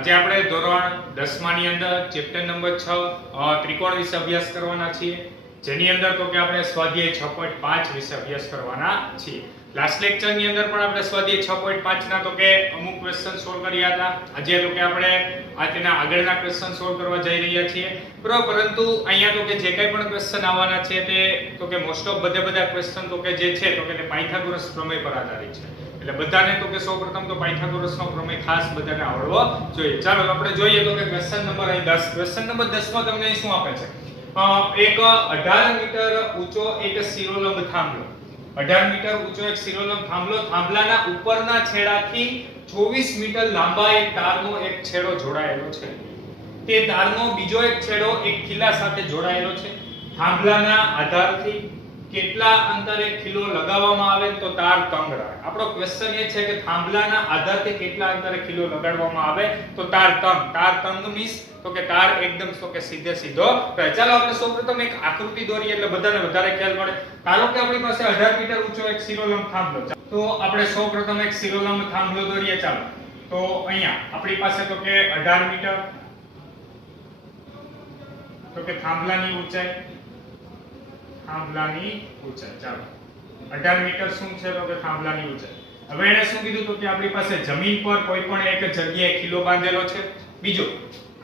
આજે આપણે ધોરણ 10મા ની અંદર ચેપ્ટર નંબર 6 ત્રિકોણ વિશે અભ્યાસ કરવાના છીએ, જેની અંદર તો કે આપણે સ્વાધ્યાય 6.5 વિશે અભ્યાસ કરવાના છીએ. લાસ્ટ લેક્ચર ની અંદર પણ આપણે સ્વાધ્યાય 6.5 ના તો કે અમુક ક્વેશ્ચન સોલ્વ કર્યા હતા. આજે તો કે આપણે આ તેના આગળના ક્વેશ્ચન સોલ્વ કરવા જઈ રહ્યા છીએ. પરંતુ અહીંયા તો કે જે કંઈ પણ ક્વેશ્ચન આવવાના છે તે તો કે મોસ્ટ ઓફ બધા ક્વેશ્ચન તો કે જે છે તો કે પાયથાગોરસ પ્રમેય પર આધારિત છે. એટલે બધાને તો કે સૌપ્રથમ તો પાયથાગોરસનો પ્રમેય ખાસ બધાને આવડવો જોઈએ. ચાલો આપણે જોઈએ તો કે ક્વેશ્ચન નંબર 10. ક્વેશ્ચન નંબર 10 માં તમને શું આપે છે? એક 18 મીટર ઊંચો એક શિરોલંબ થાંભલો. 18 મીટર ઊંચો એક શિરોલંબ થાંભલો, થાંભલાના ઉપરના છેડાથી 24 મીટર લાંબા એક તારનો એક છેડો જોડાયેલો છે. તે તારનો બીજો એક છેડો એક ખીલા સાથે જોડાયેલો છે. થાંભલાના આધારથી કેટલા અંતરે ખીલો લગાવવામાં આવે તો તાર તંગ રહે. આપણો ક્વેશ્ચન એ છે કે થાંભલાના આધારથી કેટલા અંતરે ખીલો લગાડવામાં આવે તો તાર તંગ. તાર તંગ મીન્સ તો કે તાર એકદમ તો કે સીધો રહે. ચાલો આપણે સૌપ્રથમ એક આકૃતિ દોરીએ એટલે બધાને વધારે ખ્યાલ પડે. ધારો કે આપણી પાસે 18 મીટર ઊંચો એક શિરોલંબ થાંભલો છે. તો આપણે સૌપ્રથમ એક શિરોલંબ થાંભલો દોરીએ. ચાલો તો અહીંયા આપણી પાસે તો કે 18 મીટર તો કે થાંભલાની ઊંચાઈ ચાલો 18 મીટર શું છે તો કે થાંભલાની ઊંચાઈ. હવે એને શું કીધું તો કે આપણી પાસે જમીન પર કોઈ પણ એક જગ્યાએ ખીલો બાંધેલો છે. બીજું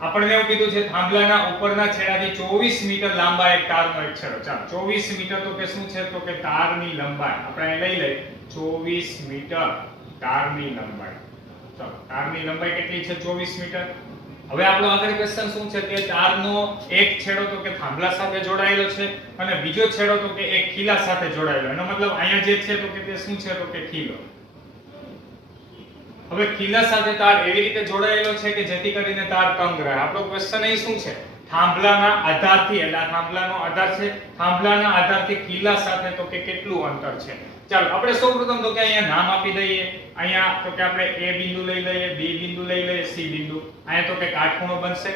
આપણને એવું કીધું છે થાંભલાના ઉપરના છેડાથી 24 મીટર લાંબા એક તારનો એક છેડો. ચાલો 24 મીટર તો કે શું છે તો કે તારની લંબાઈ. આપણે લઈ લઈએ 24 મીટર તારની લંબાઈ. ચાલો તારની લંબાઈ કેટલી છે? 24 મીટર. હવે આપણો આગળ ક્વેશ્ચન શું છે કે તારનો એક છેડો તો કે થાંભલા સાથે જોડાયેલો છે અને બીજો છેડો તો કે એક ખીલા સાથે જોડાયેલો. એનો મતલબ અહીંયા જે છે તો કે તે શું છે તો કે ખીલો. હવે ખીલા સાથે તાર એવી રીતે જોડાયેલો છે કે જેથી કરીને તાર તંગ રહે. આપણો ક્વેશ્ચન અહીં શું છે? થાંભલાના આધારથી, એટલે આ થાંભલાનો આધાર છે, થાંભલાના આધારથી ખીલા સાથે તો કે કેટલું અંતર છે. ચાલો આપણે સૌપ્રથમ તો કે અહીંયા નામ આપી દઈએ. અહીંયા તો કે આપણે A બિંદુ લઈ લઈએ, B બિંદુ લઈ લઈએ, C બિંદુ. અહીંયા તો કે કાટખૂણો બનશે.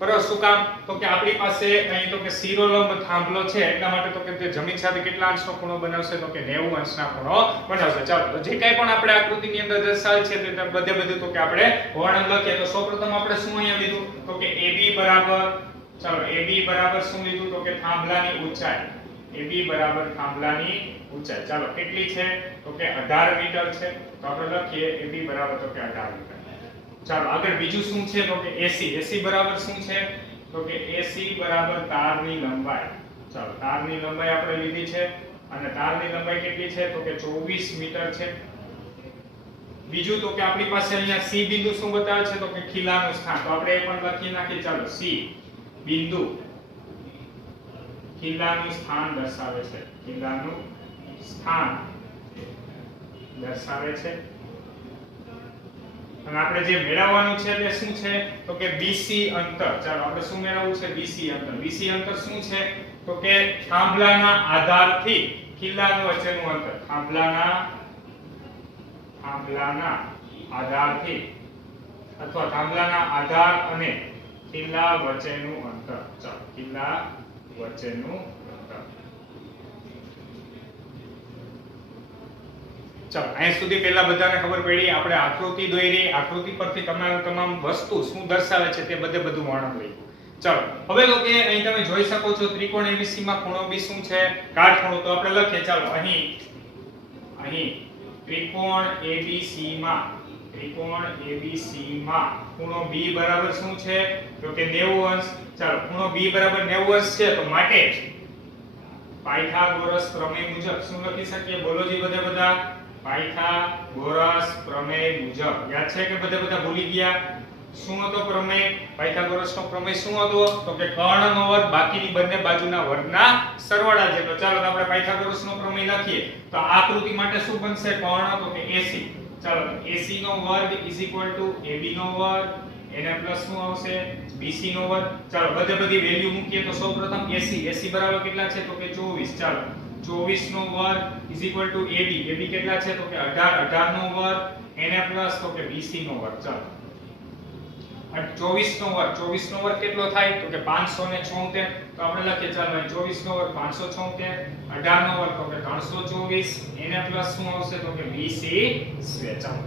બરાબર. શું કામ? તો કે આપણી પાસે અહીં તો કે શિરોલંબ થાંભલો છે એટલા માટે તો કે તે જમીન સાથે કેટલા અંશનો ખૂણો બનાવશે તો કે 90 અંશના ખૂણો બનાવશે. ચાલો તો જે કંઈ પણ આપણે આકૃતિની અંદર દર્શાવેલ છે તે બધું તો કે આપણે વર્ણન લખીએ. તો સૌપ્રથમ આપણે શું અહીંયા લીધું તો કે AB બરાબર, ચાલો AB બરાબર શું લીધું તો કે થાંભલાની ઊંચાઈ. AB બરાબર થાંભલાની ઊંચાઈ. ચાલો કેટલી છે તો કે 18 મીટર છે. તો આપણે લખીએ AB બરાબર તો કે 18 મીટર. ચાલો આગળ બીજું શું છે તો કે AC. AC બરાબર શું છે તો કે AC બરાબર તારની લંબાઈ. ચાલો તારની લંબાઈ આપણે લીધી છે અને તારની લંબાઈ કેટલી છે તો કે 24 મીટર છે. બીજું તો કે આપણી પાસે અહીંયા C બિંદુ શું બતાવે છે તો કે ખીલાનું સ્થાન. તો આપણે એ પણ લખી નાખીએ. ચાલો C બિંદુ ખીલાનું સ્થાન દર્શાવે છે. ખીલાનું સ્થાન દર્શાવે છે. અને આપણે જે મેળવવાનું છે તે શું છે તો કે BC અંતર. ચાલો આપણે શું મેળવવું છે? BC અંતર. BC અંતર શું છે તો કે થાંભલાના આધારથી ખીલાનું વચ્ચેનું અંતર. થાંભલાના આધારથી અથવા થાંભલાના આધાર અને ખીલા વચ્ચેનું અંતર. ચાલો ખીલા વચ્ચેનું અંતર. ચાલો અહીં સુધી પહેલા બધાને ખબર પડી. આપણે આકૃતિ દોરી, આકૃતિ પરથી તમામ વસ્તુ શું દર્શાવે છે તે બધું વર્ણન લઈ. ચાલો હવે તો કે અહીં તમે જોઈ શકો છો ત્રિકોણ ABC માં ખૂણો B શું છે? કાટખૂણો. તો આપણે લખીએ. ચાલો અહીં ત્રિકોણ ABC માં ખૂણો B બરાબર શું છે તો કે 90 અંશ. ચાલો ખૂણો B બરાબર 90 અંશ છે તો માટે પાયથાગોરસ પ્રમેય મુજબ શું લખી શકીએ? બોલો જી બધા. પાયથાગોરસ પ્રમેય મુજબ. યાદ છે કે બધા ભૂલી ગયા? શું હતો પ્રમેય? પાયથાગોરસનો પ્રમેય શું હતો તો કે કર્ણનો વર્ગ બાકીની બંને બાજુના વર્ગના સરવાળા જેટલો. ચાલો આપણે પાયથાગોરસનો પ્રમેય લખીએ. તો આ આકૃતિ માટે શું બનશે? કર્ણ તો કે AC. ચાલો AC નો વર્ગ AB નો વર્ગ એના પ્લસ શું આવશે? BC નો વર્ગ. ચાલો બધી વેલ્યુ મૂકીએ. તો સૌપ્રથમ AC બરાબર કેટલા છે તો કે 24. ચાલો 24 નો વર્ગ AB કેટલા છે તો કે 18 નો વર્ગ એના પ્લસ તો કે BC નો વર્ગ. ચાલો 24 નો વર્ગ કેટલો થાય તો કે 576. તો આપણે લખીએ. ચાલો 24 નો વર્ગ 576, 18 નો વર્ગ તો કે 324 એના પ્લસ શું આવશે તો કે BC સ્ક્વેર. ચાલો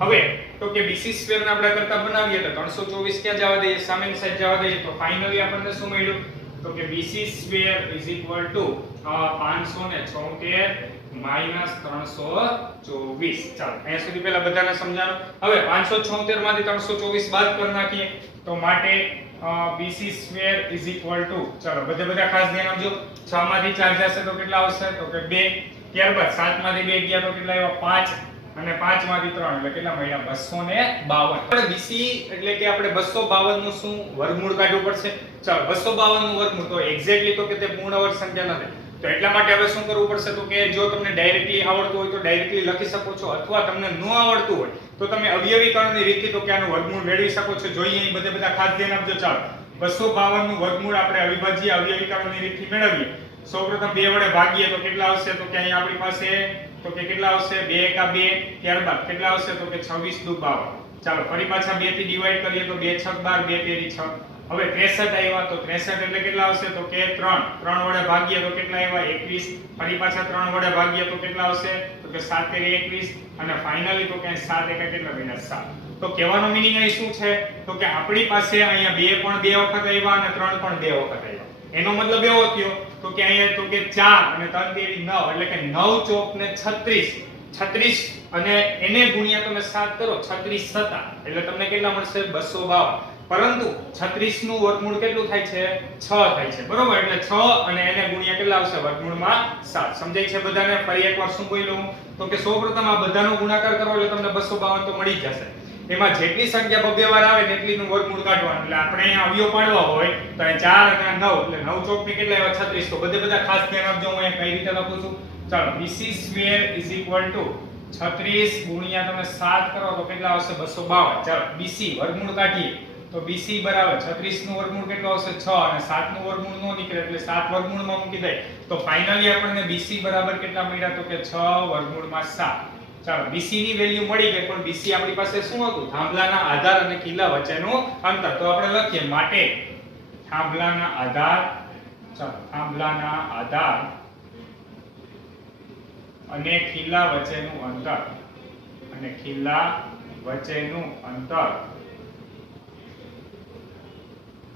હવે તો કે BC સ્ક્વેર ને આપણે કરતા બનાવીએ તો 324 ક્યાં જવા દઈએ, સામેની સાઈડ જવા દઈએ, તો ફાઇનલી આપણને શું મળ્યું તો કે BC square is equal two 576 minus 324. ચાલો અહીંયા સુધી પહેલા બધાને સમજાવો. હવે 576 માંથી 324 બાદ કરી નાખીએ તો માટે BC square is equal to, ચાલો બધા ખાસ ધ્યાન આપજો, 6 માંથી 4 જશે તો કેટલા આવશે તો કે 2, ત્યારબાદ 7 માંથી 2 ગયા તો કેટલા આવ્યા 5 અને 5 માંથી 3 એટલે કેટલા મળ્યા 252. આપણે BC એટલે કે આપણે 252 નું શું વર્ગમૂળ કાઢવું પડશે. ચાલો 252 નું વર્ગમૂળ તો એક્ઝેક્ટલી તો કે તે પૂર્ણ વર્ગ સંખ્યા નથી, તો એટલા માટે હવે શું કરવું પડશે તો કે જો તમને ડાયરેક્ટલી આવડતું હોય તો ડાયરેક્ટલી લખી શકો છો, અથવા તમને ન આવડતું હોય તો તમે અવયવીકરણની રીતથી તો કે આનું વર્ગમૂળ મેળવી શકો છો. જોઈએ અહીં બધા ખાસ ધ્યાન આપજો. ચાલો 252 નું વર્ગમૂળ આપણે અવિભાજ્ય અવયવીકરણની રીતથી મેળવીએ. સૌપ્રથમ 2 વડે ભાગીએ તો કેટલા આવશે તો કે અહીં આપણી પાસે તો કે કેટલા આવશે 2 એકા 2, ત્યારબાદ કેટલા આવશે તો કે 26 દુ 52. ચાલો ફરી પાછા 2 થી ડિવાઈડ કરીએ તો 2 6 12, 2 તેરી 6. હવે 63 આવ્યા તો 63 એટલે કેટલા આવશે તો કે 3 વડે ભાગીએ તો કેટલા આવ્યા 21, ફરી પાછા 3 વડે ભાગીએ તો કેટલા આવશે તો કે 7 તેરી 21, અને ફાઇનલી તો કે 7 એકા કેટલા બન્યા 7. તો કહેવાનો મીનિંગ અહીં શું છે તો કે આપણી પાસે અહીંયા 2 પણ 2 વખત આવ્યા અને 3 પણ 2 વખત આવ્યા. એનો મતલબ એવો થયો તો કે અહીંયા તો કે 4 અને 3 તેરી 9 એટલે કે 9 ચોક ને 36, 36 અને એને ગુણ્યા તમે 7 કરો 36 7 એટલે તમને કેટલા મળશે 252. પરંતુ 36 નું વર્ગમૂળ કેટલું થાય છે 6 થાય છે, બરોબર. એટલે 6 અને એને ગુણ્યા કેટલા આવશે વર્ગમૂળમાં 7. સમજાય છે બધાને? ફરી એકવાર શું બોલ્યો તો કે સૌપ્રથમ આ બધાનો ગુણાકાર કરો એટલે તમને 252 તો મળી જશે. એમાં જેટલી સંખ્યા બે વાર આવે તેટલીનું વર્ગમૂળ કાઢવાનું. એટલે આપણે અહીંયા અવયવ પાડવા હોય તો અહીંયા 4 અને 9 એટલે 9 ચોક ને કેટલા આવ્યા 36. તો બધા ખાસ ધ્યાન આપજો. હું અહીંયા કઈ રીતે લખું છું. ચાલો BC square is equal two 36 ગુણ્યા તમે 7 કરો તો કેટલા આવશે 252. ચાલો BC વર્ગમૂળ કાઢીએ તો BC બરાબર 36 નું વર્ગમૂળ કેટલું આવશે 6 અને 7 નું વર્ગમૂળ નો નીકળે એટલે 7 વર્ગમૂળમાં મૂકી દઈએ તો ફાઇનલી આપણને BC બરાબર કેટલા મળ્યા તો કે 6 વર્ગમૂળમાં 7. ચાલો BC ની વેલ્યુ મળી ગઈ, પણ BC આપણી પાસે શું હતું થાંભલાના આધાર અને ખીલા વચ્ચેનું અંતર. તો આપણે લખીએ માટે થાંભલાના આધાર, ચાલો થાંભલાના આધાર અને ખીલા વચ્ચેનું અંતર, અને ખીલા વચ્ચેનું અંતર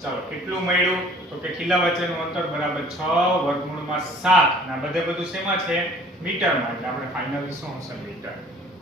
ચાલો કેટલું મળ્યું તો કે ખીલા વચ્ચેનું અંતર બરાબર 6 વર્ગમૂળમાં 7. ના બધું શેમાં છે મીટરમાં, એટલે આપણે ફાઇનલી શું હશે મીટર.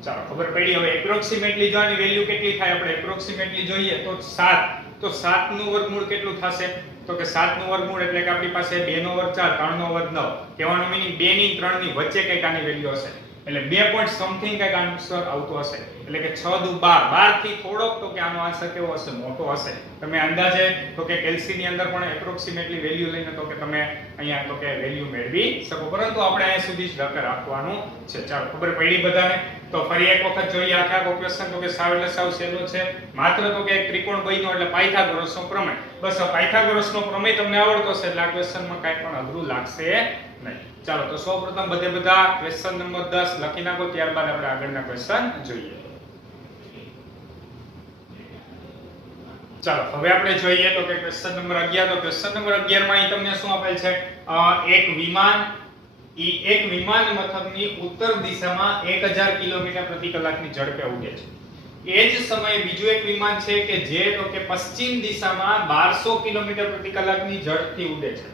ચાલો ખબર પડી. હવે એપ્રોક્સિમેટલી જો આની વેલ્યુ કેટલી થાય આપણે એપ્રોક્સિમેટલી જોઈએ તો 7. તો 7 નું વર્ગમૂળ કેટલું થશે તો કે 7 નું વર્ગમૂળ એટલે કે આપણી પાસે 2 નો વર્ગ 4, 3 નો વર્ગ 9. કહેવાનો મીનિંગ 2 ની 3 ની વચ્ચે કઈક આની વેલ્યુ હશે, એટલે 2 પોઈન્ટ સમથિંગ કઈક આન્સર આવતો હશે. એટલે કે 6 દુ 12, 12 થી થોડોક તો કે આનો આન્સર કેવો હશે મોટો હશે. તમે અંદાજે તો કે કેલ્સી ની અંદર પણ એપ્રોક્સિમેટલી વેલ્યુ લઈને તો કે તમે અહીંયા તો કે વેલ્યુ મેળવી શકો, પરંતુ આપણે અહીંયા સુધી જ લખી રાખવાનું છે. ચાલો ખબર પડી બધાને? તો ફરી એક વખત જોઈએ આખો ક્વેશ્ચન. તો કે સાવ એટલે સાવ સહેલો છે, માત્ર તો કે એક ત્રિકોણ બન્યો એટલે પાયથાગોરસનો પ્રમેય. બસ પાયથાગોરસનો પ્રમેય તમને આવડતો હશે એટલે આ ક્વેશ્ચનમાં કાંઈ પણ અઘરું લાગશે નહીં. ચાલો તો સૌપ્રથમ બધા ક્વેશ્ચન નંબર 10 લખી નાખો, ત્યારબાદ આપણે આગળના ક્વેશ્ચન જોઈએ. ચાલો હવે આપણે જોઈએ તો કે ક્વેશ્ચન નંબર 11. તો ક્વેશ્ચન નંબર 11 માં અહીં તમને શું આપેલ છે એક વિમાન મથકની ઉત્તર દિશામાં 1000 કિલોમીટર પ્રતિ કલાકની ઝડપે ઉડે છે. એ જ સમયે બીજું એક વિમાન છે કે જે તો કે પશ્ચિમ દિશામાં 1200 કિલોમીટર પ્રતિ કલાકની ઝડપથી ઉડે છે.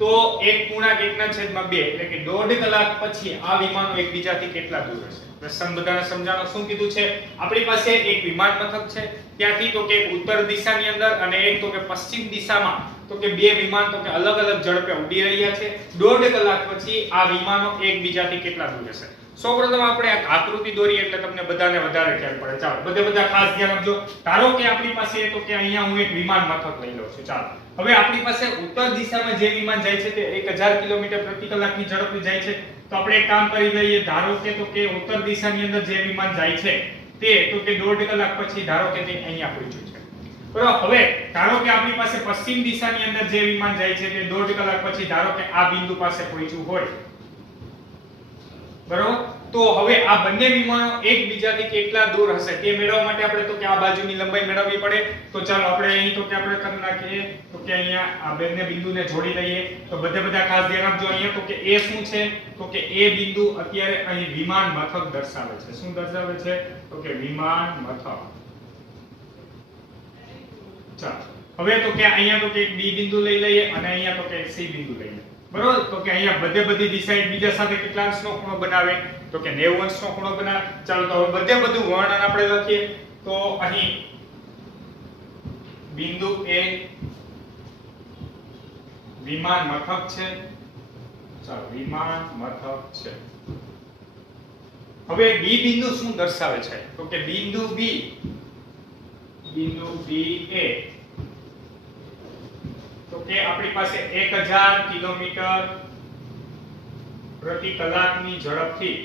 તો 1/1/2 એટલે કે 1.5 કલાક પછી આ વિમાનો એકબીજાથી કેટલા દૂર હશે? પ્રશ્ન બધાને સમજાણો. શું કીધું છે આપણી પાસે એક વિમાન મથક છે, ત્યાંથી તો કે ઉત્તર દિશાની અંદર અને એક તો કે પશ્ચિમ દિશામાં તો કે બે વિમાન તો કે અલગ અલગ ઝડપે ઉડી રહ્યા છે. 1.5 કલાક પછી આ વિમાનો એકબીજાથી કેટલા દૂર હશે? સૌપ્રથમ આપણે એક આકૃતિ દોરીએ એટલે તમને બધાને વધારે ખ્યાલ પડે. ચાલો બધા ખાસ ધ્યાન આપજો. ધારો કે આપણી પાસે તો કે અહીંયા હું એક વિમાન મથક લઈ લઉં છું. ચાલો હવે આપણી પાસે ઉત્તર દિશામાં જે વિમાન જાય છે તે 1000 કિલોમીટર પ્રતિ કલાકની ઝડપે જાય છે. તો આપણે એક કામ કરી લઈએ. ધારો કે તો કે ઉત્તર દિશાની અંદર જે વિમાન જાય છે તે તો કે 1.5 કલાક પછી ધારો કે તે અહીંયા પહોંચ્યું છે, બરાબર. હવે ધારો કે આપણી પાસે પશ્ચિમ દિશાની અંદર જે વિમાન જાય છે તે 1.5 કલાક પછી ધારો કે આ બિંદુ પાસે પહોંચ્યું હોય, બરાબર. તો હવે આ બંને વિમાનો એકબીજાથી કેટલા દૂર હશે તે મેળવવા માટે આપણે તો કે આ બાજુની લંબાઈ મેળવવી પડે. તો ચાલો આપણે અહીં તો કે આપણે કરી નાખીએ તો કે અહીંયા આ બંને બિંદુને જોડી લઈએ. તો બધા ખાસ ધ્યાન આપજો. અહીંયા તો કે એ શું છે તો કે એ બિંદુ અત્યારે અહીં વિમાન મથક દર્શાવે છે. શું દર્શાવે છે તો કે વિમાન મથક. ચાલો હવે તો કે અહીંયા તો કે એક બી બિંદુ લઈ લઈએ અને અહીંયા તો કે એક સી બિંદુ લઈ લઈએ. બરોબર. તો કે અહીંયા બધી દિશા એકબીજા સાથે કેટલા અંશનો ખૂણો બનાવે તો કે 90 અંશનો ખૂણો બનાવે. ચાલો તો હવે બધું વર્ણન આપણે લખીએ. તો અહીં બિંદુ એ વિમાન મથક છે. ચાલો વિમાન મથક છે. હવે બી બિંદુ શું દર્શાવે છે તો કે બિંદુ બી એ તો કે આપણી પાસે 1000 કિલોમીટર પ્રતિ કલાકની ઝડપથી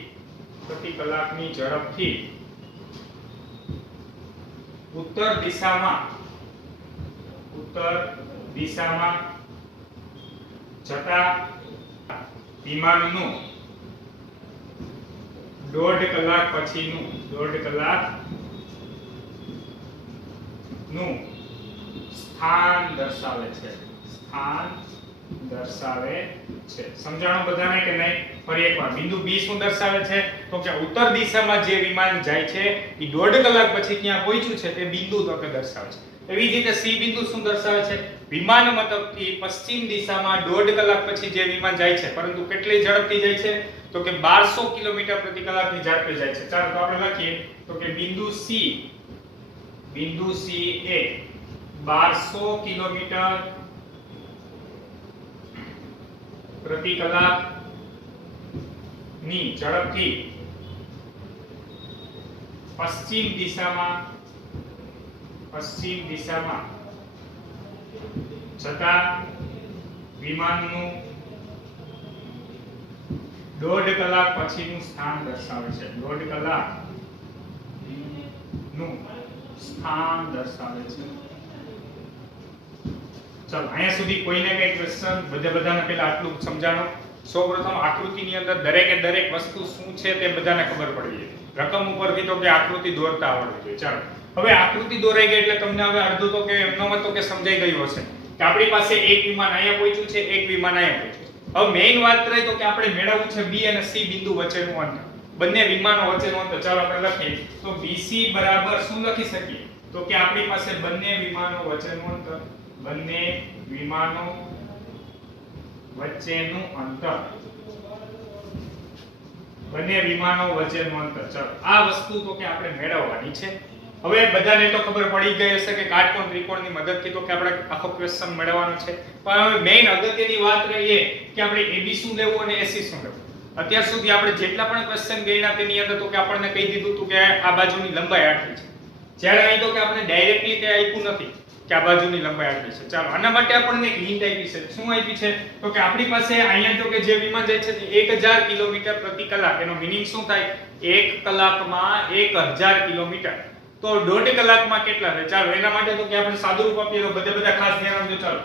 ઉત્તર દિશામાં જતા વિમાનનું 1.5 કલાક પછીનું સ્થાન દર્શાવે છે. સમજાણું બધાને કે નહીં? ફરી એકવાર બિંદુ બી શું દર્શાવે છે તો કે ઉત્તર દિશામાં જે વિમાન જાય છે એ 1.5 કલાક પછી ક્યાં પહોંચ્યું છે તે બિંદુ તો કે દર્શાવે છે. એવી જ રીતે સી બિંદુ શું દર્શાવે છે વિમાન મથકથી પશ્ચિમ દિશામાં 1.5 કલાક પછી જે વિમાન જાય છે પરંતુ કેટલી ઝડપથી જાય છે તો કે 1200 કિલોમીટર પ્રતિ કલાકની ઝડપે જાય છે. ચાલો તો આપણે લખીએ તો કે બિંદુ સી એ 1200 કિલોમીટર પ્રતિ કલાક ની ઝડપથી પશ્ચિમ દિશામાં જતા વિમાનનું 1.5 કલાક પછીનું સ્થાન દર્શાવે છે. 1.5 કલાકનું સ્થાન દર્શાવે છે. ચાલો અહીંયા સુધી કોઈને કઈ ક્વેશ્ચન? બધાને પહેલા આટલું સમજાણો. સૌપ્રથમ આકૃતિની અંદર દરેક વસ્તુ શું છે તે બધાને ખબર પડવી જોઈએ. રકમ ઉપરથી તો કે આકૃતિ દોરતા આવડવી જોઈએ. ચાલો હવે આકૃતિ દોરાઈ ગઈ એટલે તમને હવે અડધું તો કે એમનો મત તો કે સમજાઈ ગયું હશે કે આપણી પાસે એક વિમાન અહીંયા પહોંચ્યું છે, એક વિમાન અહીંયા પહોંચ્યું છે. હવે મેઈન વાત રહી તો કે આપણે મેળવવું છે બી અને સી બિંદુ વચ્ચેનું અંતર, બંને વિમાનો વચ્ચેનું અંતર. ચાલો આપણે લખીએ તો BC બરાબર શું લખી શકીએ તો કે આપણી પાસે બંને વિમાનો વચ્ચેનું અંતર ચાલો આ વસ્તુ તો કે આપણે મેળવવાની છે. હવે બધાને તો ખબર પડી ગઈ હશે કે કાટકોણ ત્રિકોણની મદદથી તો કે આપણે આખો ક્વેશ્ચન મેળવવાનો છે. પણ હવે મેઈન અગત્યની વાત રહી એ કે આપણે AB શું લેવું અને AC શું લેવું. અત્યાર સુધી આપણે જેટલા પણ ક્વેશ્ચન ગણ્યા તેની અંદર તો કે આપણને કહી દીધું હતું કે આ બાજુની લંબાઈ આટલી છે. જ્યારે અહીં તો કે આપણે ડાયરેક્ટલી તે આપ્યું નથી કે આ બાજુની લંબાઈ આટલી છે. ચાલો આના માટે આપણને એક હિન્ટ આપી છે. શું આપી છે તો કે આપણી પાસે અહીંયા તો કે જે વિમાન જાય છે 1000 કિલોમીટર પ્રતિ કલાક. એનો મીનિંગ શું થાય 1 કલાકમાં 1000 કિલોમીટર. તો 1.5 કલાકમાં કેટલા થાય? ચાલો એના માટે તો કે આપણે સાદું રૂપ આપીએ તો બધા ખાસ ધ્યાન આપજો. ચાલો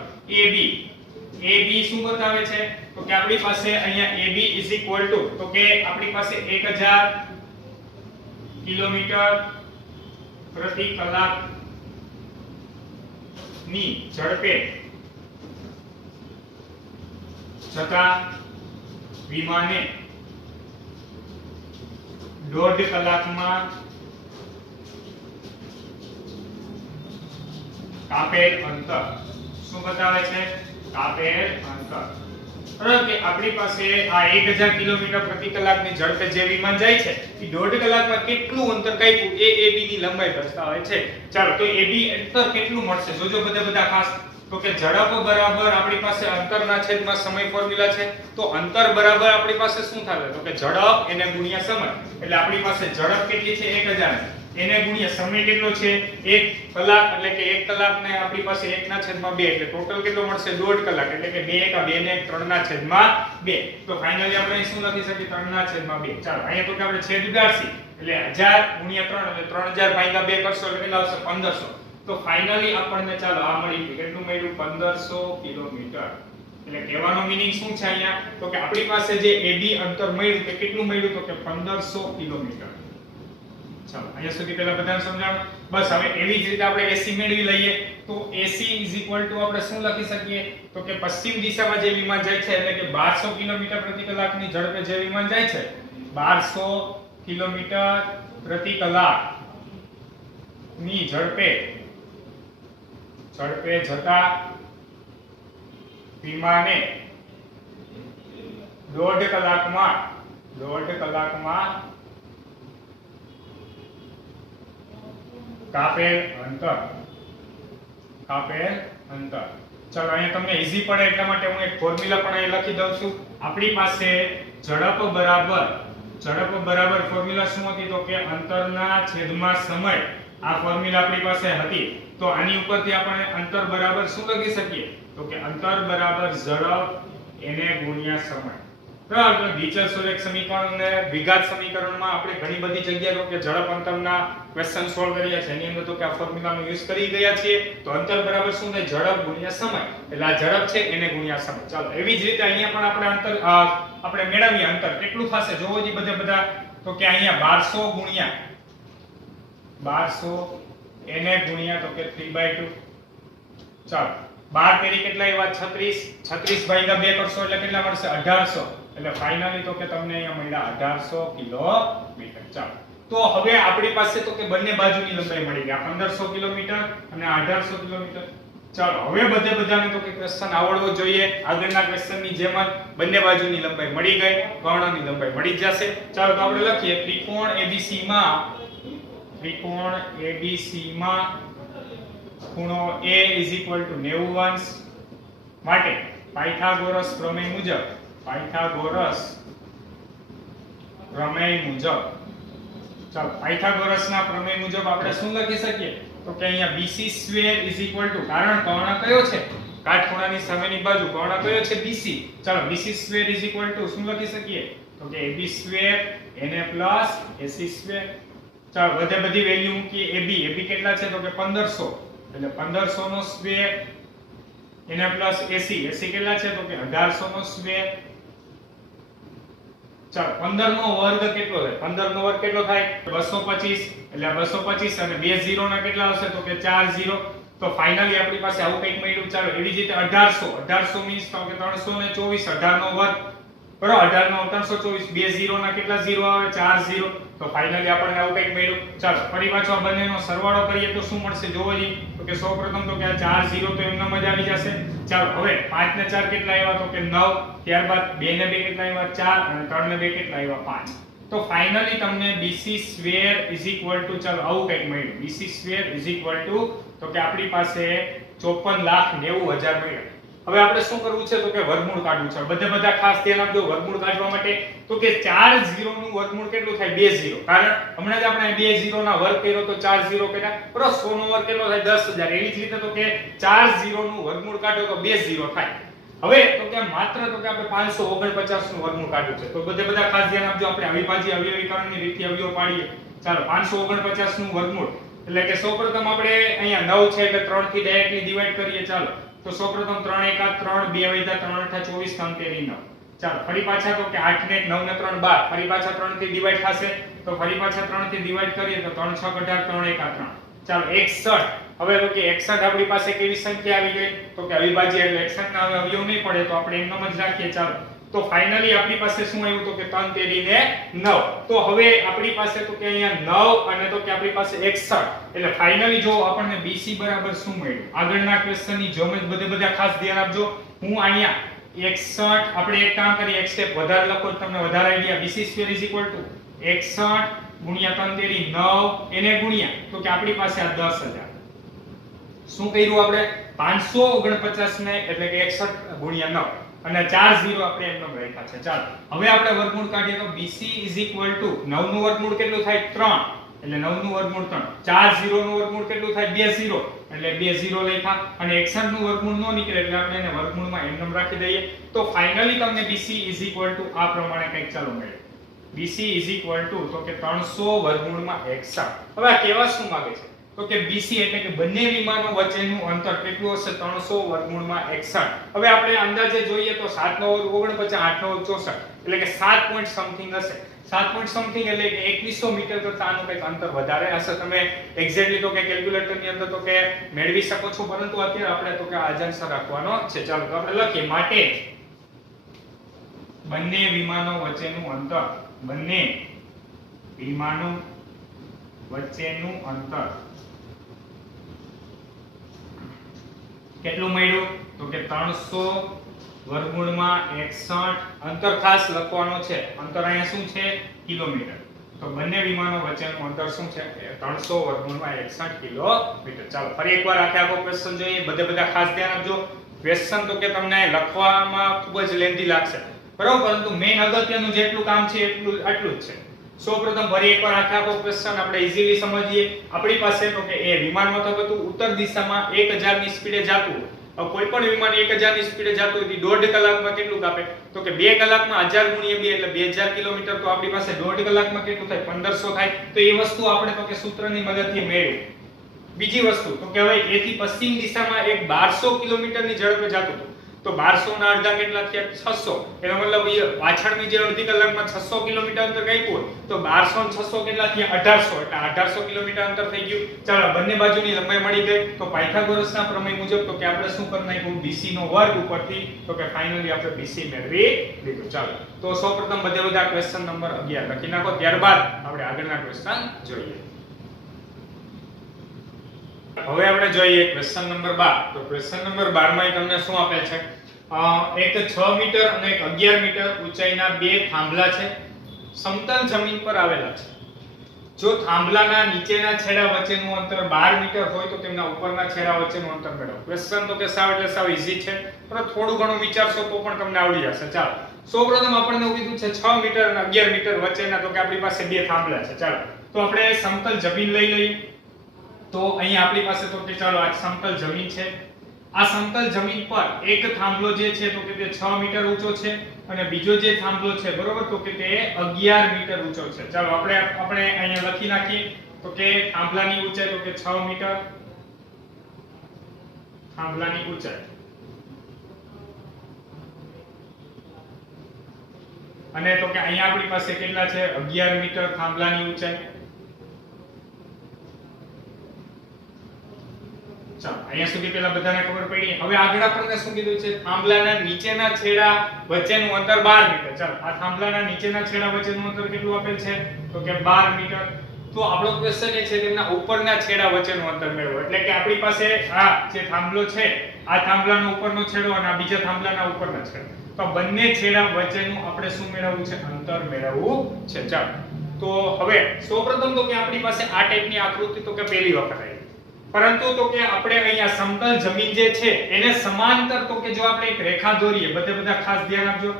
AB શું બતાવે છે તો કે આપણી પાસે અહીંયા AB તો કે આપણી પાસે 1000 કિલોમીટર પ્રતિ કલાક ની ઝડપે જતા વિમાને 1.5 કલાકમાં કાપેલ અંતર. શું બતાવે છે? કાપેલ અંતર. બરાબર કે આપણી પાસે આ 1000 કિલોમીટર પ્રતિ કલાકની ઝડપે જે વિમાન જાય છે એ 1.5 કલાકમાં કેટલું અંતર કાપ્યું એ AB ની લંબાઈ દર્શાવે છે. ચાલો તો AB અંતર કેટલું મળશે જોજો બધા ખાસ. તો કે ઝડપ બરાબર આપણી પાસે અંતરના છેદમાં સમય ફોર્મ્યુલા છે. તો અંતર બરાબર આપણી પાસે શું થાય તો કે ઝડપ એને ગુણ્યા સમય. એટલે આપણી પાસે ઝડપ કેટલી છે 1000 એને ગુણ્યા સમય કેટલો છે 1 કલાક. એટલે કે 1 કલાકને આપણી પાસે 1/2 એટલે ટોટલ કેટલો મળશે 1.5 કલાક. એટલે કે 2 × 2 ને 3/2. તો ફાઇનલી આપણે શું લખી શકીએ 3/2. ચાલો અહીંયા તો કે આપણે છેદ ઉડાડશી એટલે 1000 ગુણ્યા 3 એટલે 3000/2 કરશો એટલે કેટલા આવશે 1500. તો ફાઇનલી આપણને ચાલો આ મળી ગયું. કેટલું મળ્યું 1500 કિલોમીટર એટલે કહેવાનો મીનિંગ શું છે અહીંયા તો કે આપણી પાસે જે AB અંતર મળ્યું કે કેટલું મળ્યું તો કે 1500 કિલોમીટર. ચાલો અહીંયા સુધી પહેલા બધાને સમજાણું. બસ હવે એવી જ રીતે આપણે AC મેળવી લઈએ તો AC આપણે શું લખી શકીએ તો કે પશ્ચિમ દિશામાં જે વિમાન જાય છે એટલે કે 1200 કિલોમીટર પ્રતિ કલાકની ઝડપે જે વિમાન જાય છે 1200 કિલોમીટર પ્રતિ કલાક ની ઝડપે જતા વિમાને દોઢ કલાકમાં કાપેલ અંતર. ચલો અહીંયા તમને ઈઝી પડે એટલા માટે હું એક ફોર્મ્યુલા પણ અહીં લખી દઉં છું. આપણી પાસે ઝડપ બરાબર ફોર્મ્યુલા શું હતી તો કે અંતરના છેદમાં સમય. આ ફોર્મ્યુલા આપણી પાસે હતી તો આની ઉપરથી આપણે અંતર બરાબર શું લખી શકીએ તો કે અંતર બરાબર ઝડપ એને ગુણ્યા સમય. બરાબર. ડીચલ સુરેખ સમીકરણ અને દ્વિઘાત સમીકરણમાં આપણે ઘણી બધી જગ્યાએ કે ઝડપ અંતરના ક્વેશ્ચન સોલ્વ કર્યા છે એની અંદર તો કે આ ફોર્મ્યુલાનો યુઝ કરી ગયા છીએ તો અંતર બરાબર શું થાય ઝડપ ગુણ્યા સમય એટલે આ ઝડપ છે એને ગુણ્યા સમય. ચાલો એવી જ રીતે અહીંયા પણ આપણે અંતર આપણે મેળવીએ અંતર કેટલું થશે જોવો જી બધા તો કે અહીંયા 1200 એને ગુણ્યા તો કે 3/2. ચાલો 12 તેરી કેટલા એવા 36 ભાગ્યા 2 કરશો એટલે કેટલા મળશે 1800 એટલે ફાઇનલી તો કે તમને અહીંયા મળ્યા 1800 કિલોમીટર. ચાલો તો હવે આપણી પાસે તો કે બંને બાજુની લંબાઈ મળી ગઈ 1500 કિલોમીટર અને 1800 કિલોમીટર. ચાલો હવે બધાને તો કે ક્વેશ્ચન આવડવો જોઈએ. આગળના ક્વેશ્ચનની જેમ જ બંને બાજુની લંબાઈ મળી ગઈ કર્ણની લંબાઈ મળી જશે. ચાલો તો આપણે લખીએ ત્રિકોણ ABC માં ખૂણો A = 90 અંશ માટે પાયથાગોરસ પ્રમેય મુજબ ચાલો પાયથાગોરસના પ્રમેય મુજબ આપણે શું લખી શકીએ તો કે અહીંયા BC² કારણ કર્ણ કયો છે કાટખૂણાની સામેની બાજુ કર્ણ કયો છે BC. ચાલો BC² શું લખી શકીએ તો કે AB² NA AC². ચાલો બધી વેલ્યુ મૂકીએ. AB કેટલા છે તો કે 1500 એટલે 1500 નો સ્ક્વેર NA AC કેટલા છે તો કે 1800 નો સ્ક્વેર. ચાલો 15 નો વર્ગ કેટલો થાય 15 નો વર્ગ કેટલો થાય 225 એટલે 225 અને બે 0 ના કેટલા આવશે તો કે 4 0. તો ફાઇનલી આપણી પાસે આવું કંઈક મળ્યું. ચાલો એવી જ રીતે 1800 મીન્સ તો કે 324 18 નો વર્ગ બરાબર 18 નો 324 બે 0 ના કેટલા 0 આવે 4 0. તો ફાઇનલી આપણને આવું કંઈક મળ્યું. ચાલો ફરી પાછો આ બંનેનો સરવાળો કરીએ તો શું મળશે જોવો જી તો કે સૌપ્રથમ તો કે આ 4 0 તો એમનામ જ આવી જશે. ચાલો હવે 5 ને 4 કેટલા આવ્યા તો કે 9. ત્યારબાદ 2 ને 2 કેટલા આવ્યા 4 અને 3 ને 2 કેટલા આવ્યા 5. તો ફાઇનલી તમને BC² ચાલો આવું કંઈક મળ્યું. BC² તો કે આપણી પાસે 54,90,000 મળ્યા. હવે આપણે શું કરવું છે તો કે વર્ગમૂળ કાઢવું છે. બધા ખાસ ધ્યાન આપજો વર્ગમૂળ કાઢવા માટે તો કે 4 0 નું વર્ગમૂળ કેટલું થાય 2 0 કારણ હમણાં જ આપણે 2 0 ના વર્ગ કર્યો તો 4 0 કેટલા બરાબર 100 નો વર્ગ કેટલો થાય 10000. એવી જ રીતે તો કે 4 0 નું વર્ગમૂળ કાઢો તો 2 0 થાય. હવે તો કે માત્ર તો કે આપણે 549 નું વર્ગમૂળ કાઢ્યું છે. તો બધા ખાસ ધ્યાન આપજો. આપણે અવિભાજ્ય અવયવીકરણની રીતથી અવયવ પાડીએ. ચાલો 549 નું વર્ગમૂળ એટલે કે સૌપ્રથમ આપણે અહીંયા 9 છે એટલે 3 થી ડાયરેક્ટલી ડિવાઈડ કરીએ. ચાલો તો સૌપ્રથમ 3 * 1 = 3 2 * 3 = 24 3 તેરી 9. ચાલો ફરી પાછા તો કે 8 ને 9 ને 3 12 ફરી પાછા 3 થી ડિવાઈડ થશે તો ફરી પાછા 3 થી ડિવાઈડ કરીએ તો 3 6 18 3 1 3. ચાલો 61. હવે તો કે 61 આપણી પાસે કેવી સંખ્યા આવી ગઈ તો કે અવિભાજ્ય એટલે 61 ના હવે અવયવ નહીં પડે તો આપણે એમનો જ રાખીએ. ચાલો તો ફાઇનલી આપણી પાસે શું આવ્યું તો કે 3 તેરી ને 9. તો હવે આપણી પાસે તો કે અહીંયા 9 અને તો કે આપણી પાસે 61 એટલે ફાઇનલી જો આપણને BC બરાબર શું મળ્યું. આગળના ક્વેશ્ચનની જેમ જ બધા ખાસ ધ્યાન આપજો. હું અહીંયા 61 આપણે એક કામ કરીએ એક સ્ટેપ વધારે લખો તમને વધારે આઈડિયા. BC² = 61 ગુણ્યા 3 તેરી 9 એને ગુણ્યા તો કે આપણી પાસે આ 10000 શું કર્યું આપણે 549 ને એટલે કે 61 ગુણ્યા 9 અને 4 0 આપણે એમનો રાખ્યા છે. ચાલો હવે આપણે વર્ગમૂળ કાઢીએ તો BC = 9 નું વર્ગમૂળ કેટલું થાય 3 એટલે 9 નું વર્ગમૂળ 3. 4 0 નું વર્ગમૂળ કેટલું થાય 2 0 એટલે 2 0 લખ્યા અને 61 નું વર્ગમૂળ નો નીકળે એટલે આપણે એને વર્ગમૂળમાં એમનેમ રાખી દઈએ. તો ફાઇનલી તમને BC = આ પ્રમાણે કંઈક ચાલુ મળે. BC = તો કે 300 વર્ગમૂળમાં 61. હવે આ કેવા શું માંગે છે તો કે BC એટલે કે બંને વિમાનો વચ્ચેનું અંતર કેટલું હશે 300 વર્ગમૂળમાં 61. હવે આપણે અંદાજે જોઈએ તો 7 નો વર્ગ 49 8 નો વર્ગ 64 એટલે કે 7 પોઈન્ટ સમથિંગ હશે. 7 પોઈન્ટ સમથિંગ એટલે કે 2100 મીટર કરતા આનું કંઈક અંતર વધારે હશે. તમે એક્ઝેક્ટલી તો કે કેલ્ક્યુલેટર ની અંદર તો કે મેળવી શકો છો, પરંતુ અત્યારે આપણે તો કે આંસર રાખવાનો છે. ચાલો તો આપણે લખીએ માટે બંને વિમાનો વચ્ચેનું અંતર કેટલું મળ્યું તો કે 300 વર્ગમૂળમાં 61. અંતર ખાસ લખવાનો છે, અંતર અહીંયા શું છે કિલોમીટર. તો બંને વિમાનો વચ્ચેનું અંતર શું છે 300 વર્ગમૂળમાં 61 કિલોમીટર. ચાલો ફરી એકવાર આખો ક્વેશ્ચન જોઈએ. બધા ખાસ ધ્યાન આપજો. ક્વેશ્ચન તો કે તમને લખવામાં ખૂબ જ લેન્ધી લાગશે બરાબર, પરંતુ મેઈન અગત્યનું જેટલું કામ છે આટલું જ છે. સૌપ્રથમ ફરી એકવાર આખો ક્વેશ્ચન આપણે ઈઝીલી સમજીએ. આપણી પાસે તો કે એ વિમાન મથક હતું ઉત્તર દિશામાં 1000 ની સ્પીડે જાતું. કોઈ પણ વિમાન 1000 ની સ્પીડે જાતું હોય તો 1.5 કલાકમાં કેટલું કાપે તો કે 2 કલાકમાં 1000 ગુણ્યા 2 એટલે 2000 કિલોમીટર. તો આપણી પાસે 1.5 કલાકમાં કેટલું થાય 1500 થાય. તો એ વસ્તુ આપણે તો કે સૂત્રની મદદથી મેળવી. બીજી વસ્તુ તો કે હવે એથી પશ્ચિમ દિશામાં એક 1200 કિલોમીટરની ઝડપે જાતું હતું. તો 1200 ના અડધા કેટલા થયા 600. એનો મતલબ પાછળની જે અડધી કલાકમાં 600 કિલોમીટર અંતર કાપ્યું તો 1200 અને 600 કેટલા થયા 1800. એટલે 1800 કિલોમીટર અંતર થઈ ગયું. ચાલો બંને બાજુની લંબાઈ મળી ગઈ. તો પાયથાગોરસના પ્રમેય મુજબ તો કે આપણે શું કરી નાખ્યું BC નો વર્ગ ઉપરથી તો કે ફાઇનલી આપણે BC મેળવી લીધું. ચાલો તો સૌપ્રથમ બધા ક્વેશ્ચન નંબર 11 લખી નાખો, ત્યારબાદ આપણે આગળના ક્વેશ્ચન જોઈએ. હવે આપણે જોઈએ ક્વેશ્ચન નંબર 12. તો ક્વેશ્ચન નંબર 12 માં તમને શું આપેલ છે એક 6 મીટર અને એક 11 મીટર ઊંચાઈના બે થાંભલા છે, સમતલ જમીન પર આવેલા છે. જો થાંભલાના નીચેના છેડા વચ્ચેનું અંતર 12 મીટર હોય તો તેમના ઉપરના છેડા વચ્ચેનું અંતર મેળવો. ક્વેશ્ચન તો કે સાવ એટલે સાવ ઈઝી છે, પણ થોડું ઘણું વિચારશો તો પણ તમને આવડી જશે. ચાલો સૌપ્રથમ આપણને એવું કીધું છે 6 મીટર અને 11 મીટર વચ્ચેના તો કે આપણી પાસે બે થાંભલા છે. ચાલો તો આપણે સમતલ જમીન લઈ લઈએ. તો અહીં આપણી પાસે તો કે ચાલો આ સમતલ જમીન છે. આ સમતલ જમીન પર એક થાંભલો જે છે તો કે તે 6 મીટર ઊંચો છે અને બીજો જે થાંભલો છે બરોબર તો કે તે 11 મીટર ઊંચો છે. ચાલો આપણે અહીંયા લખી નાખીએ તો કે થાંભલાની ઊંચાઈ તો કે 6 મીટર, થાંભલાની ઊંચાઈ અને તો કે અહીંયા આપણી પાસે કેટલા છે 11 મીટર થાંભલાની ઊંચાઈ. ચાલો અહીંયા સુધી પેલા બધાને ખબર પડી. હવે આગળ આપણને શું કીધું છે થાંભલાના નીચેના છેડા વચ્ચેનું અંતર 12 મીટર. ચાલો આ થાંભલાના નીચેના છેડા વચ્ચેનું અંતર કેટલું આપેલ છે તો કે 12 મીટર. તો આપણો ક્વેશ્ચન એ છે તેમના ઉપરના છેડા વચ્ચેનું અંતર મેળવો. એટલે કે આપણી પાસે આ જે થાંભલો છે આ થાંભલાનો ઉપરનો છેડો અને આ બીજા થાંભલાના ઉપરના છેડા, તો બંને છેડા વચ્ચેનું આપણે શું મેળવવું છે અંતર મેળવવું છે. ચાલો તો હવે સૌપ્રથમ તો કે આપણી પાસે આ ટાઈપની આકૃતિ તો કે પહેલી વખત આવી, પરંતુ તો કે આપણે અહીંયા સમતલ જમીન જે છે એને સમાંતર તો કે જો આપણે એક રેખા દોરીએ, બધા ખાસ ધ્યાન આપજો,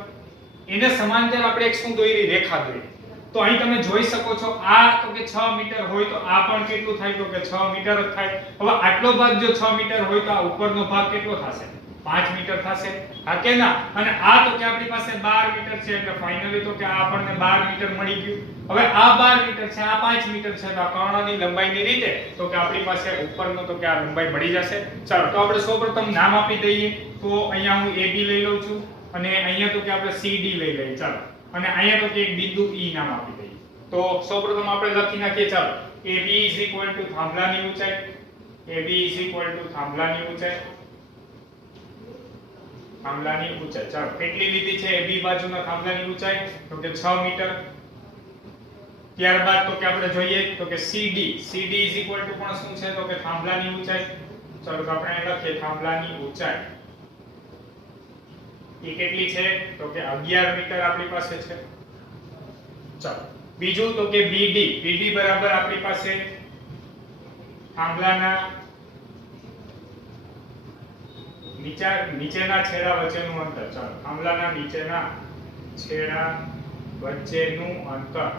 એને સમાંતર આપણે એક શું દોરી રેખા દોરી. તો અહીં તમે જોઈ શકો છો આ તો કે 6 મીટર હોય તો આ પણ કેટલું થાય તો કે 6 મીટર જ થાય. હવે આટલો ભાગ જો 6 મીટર હોય તો આ ઉપરનો ભાગ કેટલો થશે 5 મીટર થશે, હા કે ના? અને આ તો કે આપણી પાસે 12 મીટર છે એટલે ફાઇનલી તો કે આ આપણને 12 મીટર મળી ગયું. હવે આ 12 મીટર છે, આ 5 મીટર છે, તો આ કર્ણની લંબાઈની રીતે તો કે આપણી પાસે ઉપરનો તો કે આ લંબાઈ મળી જશે. ચાલો તો આપણે સૌપ્રથમ નામ આપી દઈએ. તો અહીંયા હું AB લઈ લઉં છું અને અહીંયા તો કે આપણે CD લઈ લઈએ. ચાલો અને અહીંયા તો કે એક બિંદુ E નામ આપી દઈએ. તો સૌપ્રથમ આપણે લખી નાખીએ. ચાલો AB થાંભલાની ઊંચાઈ, AB થાંભલાની ઊંચાઈ, થાંભલાની ઊંચાઈ. ચાલો કેટલી લીધી છે AB બાજુના થાંભલાની ઊંચાઈ તો કે 6 મીટર. ત્યારબાદ તો કે આપણે જોઈએ તો કે CD પણ શું છે તો કે થાંભલાની ઊંચાઈ. ચાલો તો આપણે લખીએ થાંભલાની ઊંચાઈ એ કેટલી છે તો કે 11 મીટર આપણી પાસે છે. ચાલો બીજું તો કે BD બરાબર આપણી પાસે થાંભલાના નીચેના છેડા વચ્ચેનું અંતર. ચાલો થાંભલાના નીચેના છેડા વચ્ચેનું અંતર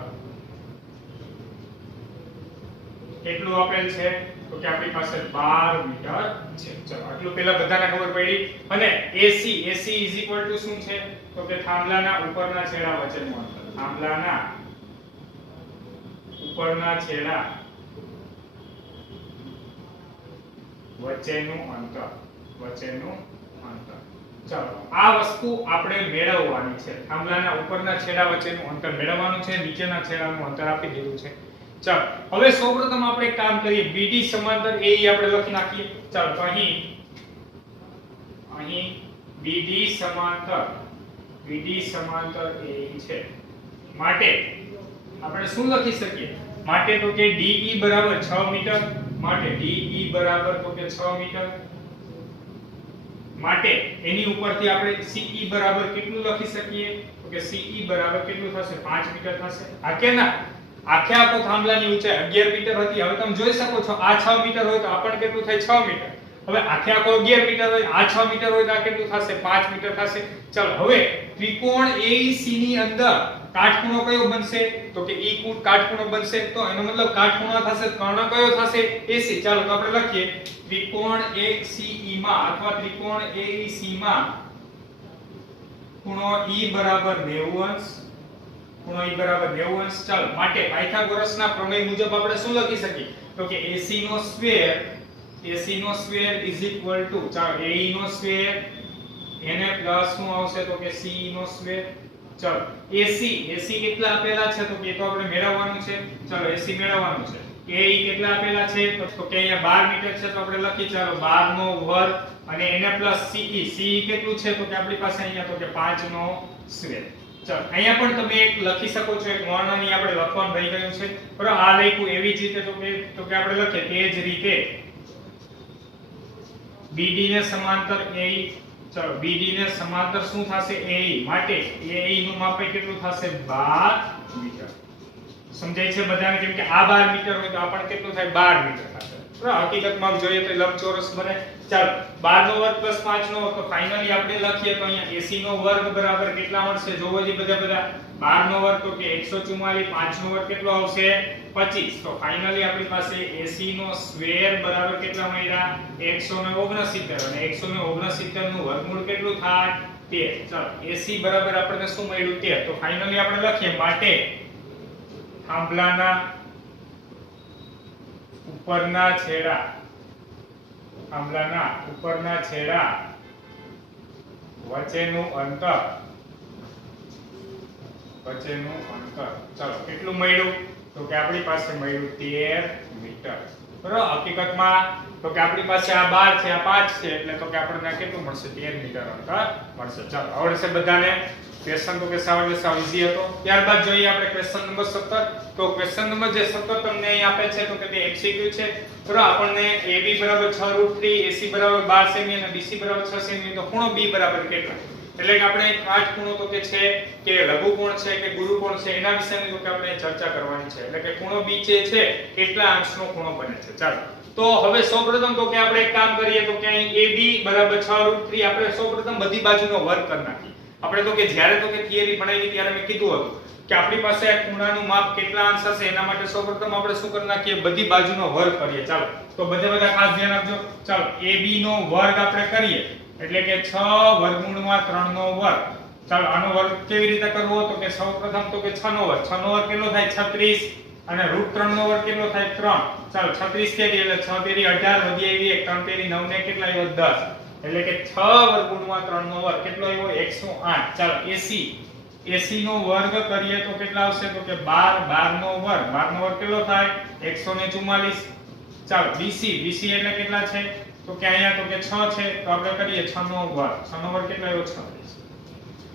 કેટલું આપેલ છે તો કે આપણી પાસે 12 મીટર છે. ચાલો આટલું પહેલા બધાને ખબર પડી. અને AC શું છે તો કે થાંભલાના ઉપરના છેડા વચ્ચેનું અંતર, થાંભલાના ઉપરના છેડા વચ્ચેનું અંતર ચાલો આ વસ્તુ આપણે મેળવવાની છે થાંભલાના ઉપરના છેડા વચ્ચેનું અંતર મેળવવાનું છે નીચેના છેડાનું અંતર આપી દીધું છે ચાલો હવે સૌપ્રથમ આપણે એક કામ કરીએ BD સમાંતર AE આપણે લખી નાખીએ ચાલો તો અહીં BD સમાંતર AE છે માટે આપણે શું લખી શકીએ માટે તો કે DE બરાબર 6 મીટર માટે DE બરાબર તો કે 6 મીટર માટે એની ઉપરથી આપણે CE બરાબર કેટલું લખી શકીએ તો કે CE બરાબર કેટલું થશે 5 મીટર થશે આ કે ના આખે આખો થાંભલાની ઊંચાઈ 11 મીટર હતી હવે તમે જોઈ શકો છો આ 6 મીટર હોય તો આપણને કેટલું થાય 6 મીટર હવે આખે આખો 11 મીટર હોય આ 6 મીટર હોય તો આ કેટલું થશે 5 મીટર થશે ચાલો હવે ત્રિકોણ AEC ની અંદર કાટખૂણો કયો બનશે તો કે E કુટ કાટખૂણો બનશે તો એનો મતલબ કાટખૂણો થશે કર્ણ કયો થશે AC ચાલો તો આપણે લખીએ ત્રિકોણ ACE માં અથવા ત્રિકોણ AEC માં ખૂણો E બરાબર 90 અંશ ખૂણો E બરાબર 90 અંશ ચાલો માટે પાયથાગોરસના પ્રમેય મુજબ આપણે શું લખી શકીએ તો કે AC નો સ્ક્વેર ઇઝ ઇક્વલ ટુ ચાલો AE નો સ્ક્વેર એને પ્લસ શું આવશે તો કે CE નો સ્ક્વેર ચાલો AC કેટલા આપેલા છે તો કે તો આપણે મેળવવાનું છે ચાલો AC મેળવવાનું છે AE કેટલા આપેલા છે તો કે અહીંયા 12 મીટર છે તો આપણે લખી ચાલો 12 નો વર્ગ અને એને પ્લસ CE કેટલું છે તો કે આપણી પાસે અહીંયા તો કે 5 નો સ્ક્વેર ચાલો અહીંયા પણ તમે એક લખી શકો છો એક વર્ણની આપણે લખવાનું રહી ગયું છે બરાબર આ લખ્યું એવી જ રીતે તો કે આપણે લખીએ તે જ રીતે BD ને સમાંતર AE ચાલો BD ને સમાંતર શું થશે AE માટે AE નું માપ કેટલું થશે 12 મીટર સમજાય છે બધાને કેમ કે આ 12 મીટર હોય તો આપણને કેટલું થાય 12 મીટર થશે બરાબર હકીકતમાં જોઈએ તો લંબચોરસ બને ચાલો 12 નો વર્ગ 5 નો વર્ગ તો ફાઇનલી આપણે લખીએ તો અહીંયા AC નો વર્ગ બરાબર કેટલા મળશે જોવો જી બધા 12 નો વર્ગ તો કે 144 5 નો વર્ગ કેટલો આવશે 25 તો ફાઇનલી આપણી પાસે AC નો સ્ક્વેર બરાબર કેટલા મળ્યા 169 અને 169 નું વર્ગમૂળ કેટલું થાય 13 ચાલો AC બરાબર આપણને શું મળ્યું 13 તો ફાઇનલી આપણે લખીએ માટે થાંભલાના ઉપરના છેડા વચ્ચેનું અંતર ચાલો કેટલું મળ્યું તો કે આપણી પાસે મળ્યું 13 મીટર બરાબર હકીકતમાં તો કે આપણી પાસે આ 12 છે આ 5 છે એટલે તો કે આપણને કેટલું મળશે 13 મીટર અંતર મળશે ચાલો આવડશે બધાને ક્વેશ્ચન તો કે સાવ ઈઝી હતો ત્યારબાદ જોઈએ આપણે ક્વેશ્ચન નંબર 17 તો ક્વેશ્ચન નંબર જે 17 તમને અહીં આપે છે તો કે તે MCQ છે બરાબર આપણને AB બરાબર 6√3 AC બરાબર 12 સેમી અને BC બરાબર 6 સેમી તો ખૂણો B બરાબર કેટલા એટલે કે આપણે કાટખૂણો તો કે છે કે લઘુકોણ છે કે ગુરુકોણ છે એના વિશેની તો કે આપણે ચર્ચા કરવાની છે એટલે કે ખૂણો B છે કેટલા અંશનો ખૂણો બને છે ચાલો તો હવે સૌપ્રથમ તો કે આપણે એક કામ કરીએ તો કે અહીં AB બરાબર 6√3 આપણે સૌપ્રથમ બધી બાજુનો વર્ગ કરી નાખીએ આપણે તો કે જ્યારે તો કે થિયરી ભણાવી ત્યારે મેં કીધું હતું કે આપણી પાસે આ ખૂણાનું માપ કેટલા અંશ હશે એના માટે સૌપ્રથમ આપણે શું કરી નાખીએ બધી બાજુનો વર્ગ કરીએ ચાલો તો બધા ખાસ ધ્યાન આપજો ચાલો AB નો વર્ગ આપણે કરીએ એટલે કે 6 વર્ગમૂળમાં 3 નો વર્ગ ચાલો આનો વર્ગ કેવી રીતે કરવો તો કે સૌપ્રથમ તો કે 6 નો વર્ગ કેટલો થાય 36 અને √3 નો વર્ગ કેટલો થાય 3 ચાલો 36 કેરી એટલે 6 તેરી 18 વધી આવી 1 3 તેરી 9 ને કેટલા આવ્યો 10 એટલે કે 6 વર્ગમૂળમાં 3 નો વર્ગ કેટલો આવ્યો 108 ચાલો AC નો વર્ગ કરીએ તો કેટલા આવશે તો કે 12 નો વર્ગ કેટલો થાય 144 ચાલો BC એટલે કેટલા છે તો કે અહીંયા તો કે 6 છે તો આપણે કરીએ 6 નો વર્ગ કેટલો આવ્યો 36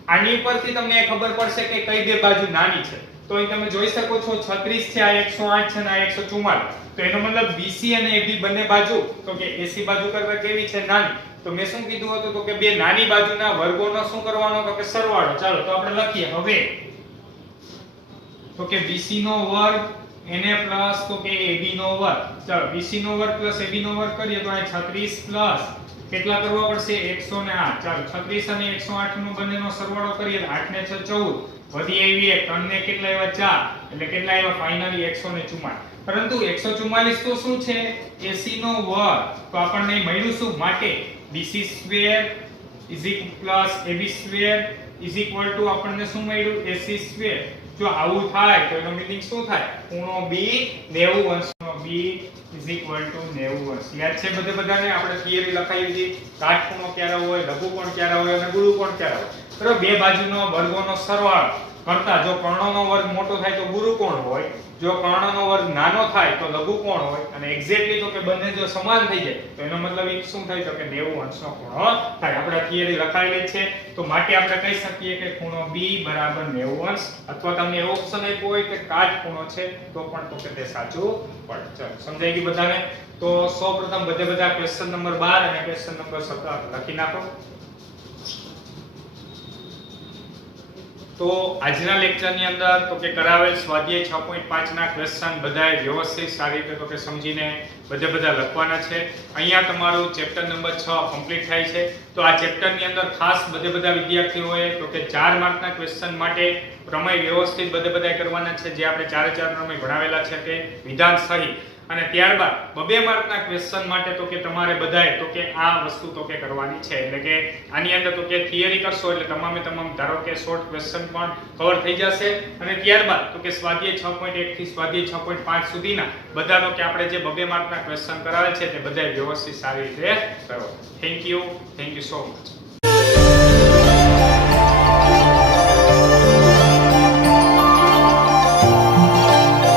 આની પરથી તમને ખબર પડશે કે કઈ બે બાજુ નાની છે તો અહીં તમે જોઈ શકો છો 36 છે આ 108 છે અને આ 144 તો એનો મતલબ BC અને AB બંને બાજુ તો કે AC બાજુ કરતા કેવી છે નાની તો મેં શું કીધું હતું તો કે બે નાની બાજુના વર્ગોનો શું કરવાનો તો કે સરવાળો ચાલો તો આપણે લખીએ હવે તો કે BC નો વર્ગ એને પ્લસ તો કે AB નો વર્ગ ચાલો BC નો વર્ગ પ્લસ AB નો વર્ગ કરીએ તો આ 36 પ્લસ કેટલા કરવા પડશે 108 ચાલો 36 અને 108 નો બંનેનો સરવાળો કરીએ તો 8 ને 6 14 વધી આવી 1 3 ને કેટલા આવ્યા 4 એટલે કેટલા આવ્યા ફાઇનલી 144 પરંતુ 144 તો શું છે AC નો વર્ગ તો આપણને મળ્યું શું માટે BC square is equal plus AB square is equal two આપણને શું મળ્યું AC સ્ક્વેર જો આવું થાય તો એનો મીનિંગ શું થાય? ખૂણો B 90 અંશનો B = 90 અંશ. યાદ છે બધાને આપણે થિયરી લખાવી હતી કાટખૂણો ક્યારે હોય, લઘુકોણ ક્યારે હોય અને ગુરુકોણ ક્યારે હોય. બરાબર, બે બાજુનો વર્ગોનો સરવાળો કરતા જો કર્ણનો વર્ગ મોટો થાય તો ગુરુકોણ હોય, જો કર્ણનો વર્ગ નાનો થાય તો લઘુકોણ હોય, અને એક્ઝેક્ટલી તો કે બંને જો સમાન થઈ જાય તો એનો મતલબ એ શું થાય તો કે 90 અંશનો ખૂણો થાય. આપણે થિયરી લખાવેલી છે તો માટે આપણે કહી શકીએ કે ખૂણો B = 90 અંશ, અથવા તમને એવો ઓપ્શન આપ્યો હોય કે કાટખૂણો છે તો પણ તો કે તે સાચું પડે. ચલો સમજાઈ ગયું બધાને? તો સૌપ્રથમ બધા ક્વેશ્ચન નંબર 12 અને ક્વેશ્ચન નંબર 17 લખી નાખો. તો આજના લેક્ચરની અંદર તો કે કરાવેલ સ્વાધ્યાય 6.5 ના ક્વેશ્ચન બધાય વ્યવસ્થિત સારી રીતે તો કે સમજીને બધા લખવાના છે. અહીંયા તમારું ચેપ્ટર નંબર 6 કમ્પ્લીટ થાય છે. તો આ ચેપ્ટરની અંદર ખાસ બધા વિદ્યાર્થીઓએ તો કે 4 માર્કના ક્વેશ્ચન માટે પ્રમેય વ્યવસ્થિત બધા કરવાના છે, જે આપણે 4 પ્રમેય ભણાવેલા છે તે વિધાન સહિત. અને ત્યારબાદ 2 માર્કના ક્વેશ્ચન માટે તો કે તમારે બધાએ તો કે આ વસ્તુ તો કે કરવાની છે. એટલે કે આની અંદર તો કે થિયરી કરશો એટલે તમામ ધારો કે શોર્ટ ક્વેશ્ચન પણ કવર થઈ જશે. અને ત્યારબાદ તો કે સ્વાધ્યાય 6.1 થી સ્વાધ્યાય 6.5 સુધીના બધા તો કે આપણે જે 2 માર્કના ક્વેશ્ચન કરાવે છે તે બધા વ્યવસ્થિત સારી રીતે કરો. Thank you so much.